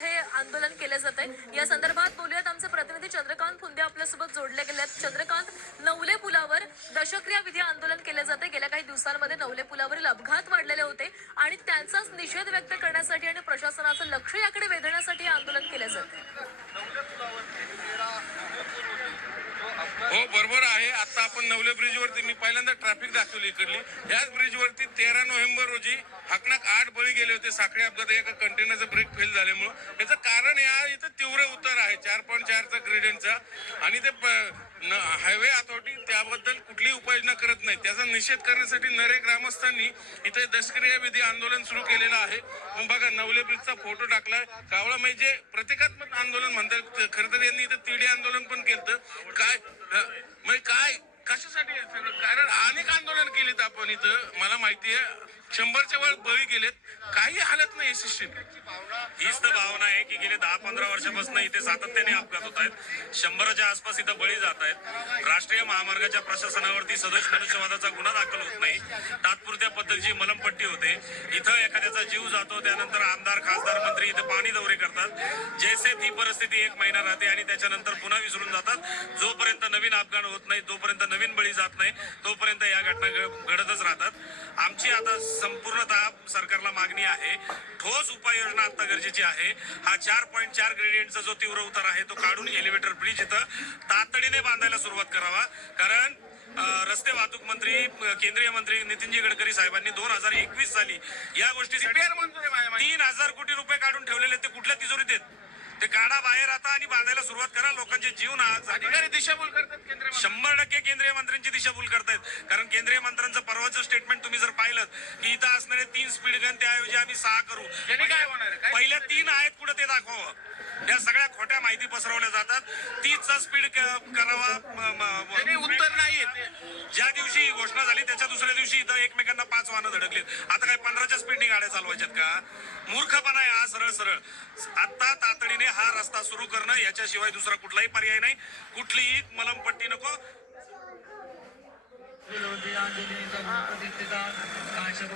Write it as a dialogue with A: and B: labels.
A: हे आंदोलन केलं जात आहे या संदर्भात बोलूयात आमचे प्रतिनिधी चंद्रकांत फुंदे आपल्यासोबत जोडले गेले आहेत चंद्रकांत नवले पुलावर दशक्रिया विधी आंदोलन केले जाते गेल्या काही दिवसांमध्ये नवले पुलावरील अपघात वाढलेले होते आणि त्यांचाच निषेध व्यक्त करण्यासाठी आणि प्रशासनाचं लक्ष याकडे वेधण्यासाठी हे आंदोलन केले जाते
B: हो बरोबर आहे. आता आपण नवले ब्रिजवरती मी पहिल्यांदा ट्रॅफिक दाखवली इकडली. याच ब्रिजवरती तेरा नोव्हेंबर रोजी हकनाक आठ बळी गेले ते साखळी अपघात एका कंटेनरचं ब्रेक फेल झाल्यामुळं. याचं कारण या इथं तीव्र उतार आहे. चार पॉईंट चारचा ग्रेडियंटचा आणि ते हायवे अथॉरिटी त्याबद्दल कुठलीही उपाययोजना करत नाही त्याचा निषेध करण्यासाठी नरे ग्रामस्थांनी इथे दशक्रिया विधी आंदोलन सुरू केलेलं आहे. मग बघा नवले ब्रिजचा फोटो टाकलाय. कावळा म्हणजे प्रतिकात्मक आंदोलन म्हणतात खरं तर यांनी इथं तिडे आंदोलन पण केलं काय म्हणजे काय? कशासाठी कारण अनेक आंदोलन केलेत आपण इथं. मला माहिती आहे शंभरच्या वर बळी गेलेत. काही हालत नाही सिस्टीम
C: हीच तर भावना आहे की गेले दहा पंधरा वर्षापासून इथे सातत्याने अपघात होत आहेत. शंभराच्या आसपास इथं बळी जात आहेत. राष्ट्रीय महामार्गाच्या प्रशासनावरती सदोष मनुष्यवादाचा गुन्हा दाखल होत नाही तात्पुरत्या पद्धतीची मलमपट्टी होते इथं एखाद्याचा जीव जातो त्यानंतर आमदार खासदार मंत्री इथं पाणी दौरे करतात. जैसे ती परिस्थिती एक महिना राहते आणि त्याच्यानंतर पुन्हा विसरून जातात. जोपर्यंत नवीन अपघात होत नाही तोपर्यंत नवीन बळी जात नाही तोपर्यंत या घटना घडतच राहतात. आमची आता संपूर्णतः सरकारला मागणी आहे ठोस उपाययोजना आता गरजेची आहे. हा चार पॉईंट चार ग्रेडियंटचा जो तीव्र उतार आहे तो काढून एलिव्हेटर ब्रिज इथं तातडीने बांधायला सुरुवात करावा. कारण रस्ते वाहतूक मंत्री केंद्रीय मंत्री नितीनजी गडकरी साहेबांनी दोन हजार एकवीस साली या गोष्टीसाठी. तीन हजार कोटी रुपये काढून ठेवलेले. ते कुठल्या तिजोरीत आहेत? ते काढा बाहेर आता आणि बांधायला सुरुवात करा. लोकांचे जीव ना
B: अधिकारी दिशाभूल करतात केंद्रीय मंत्री.
C: शंभर टक्के केंद्रीय मंत्र्यांची दिशाभूल करतायत. कारण केंद्रीय मंत्र्यांचं परवाचं स्टेटमेंट तुम्ही जर पाहिलं की इथं असणारे तीन स्पीड गन त्याऐवजी आम्ही सहा करू.
B: काय होणार
C: पहिल्या तीन आहेत कुठं ते दाखवावं? या सगळ्या खोट्या माहिती पसरवल्या जातात. तीसचा स्पीड करावा
B: उत्तर नाही
C: ज्या दिवशी ही घोषणा झाली त्याच्या दुसऱ्या दिवशी इथं एकमेकांना पाच वाहनं धडकलीत. आता काय पंधराच्या स्पीडने गाड्या चालवायच्यात का? मूर्खपणा आहे हा सरळ सरळ. आता तातडीने हा रस्ता सुरू करणं याच्याशिवाय दुसरा कुठलाही पर्याय नाही. कुठलीही मलमपट्टी नको.
D: विरोधी आंदोलनाचा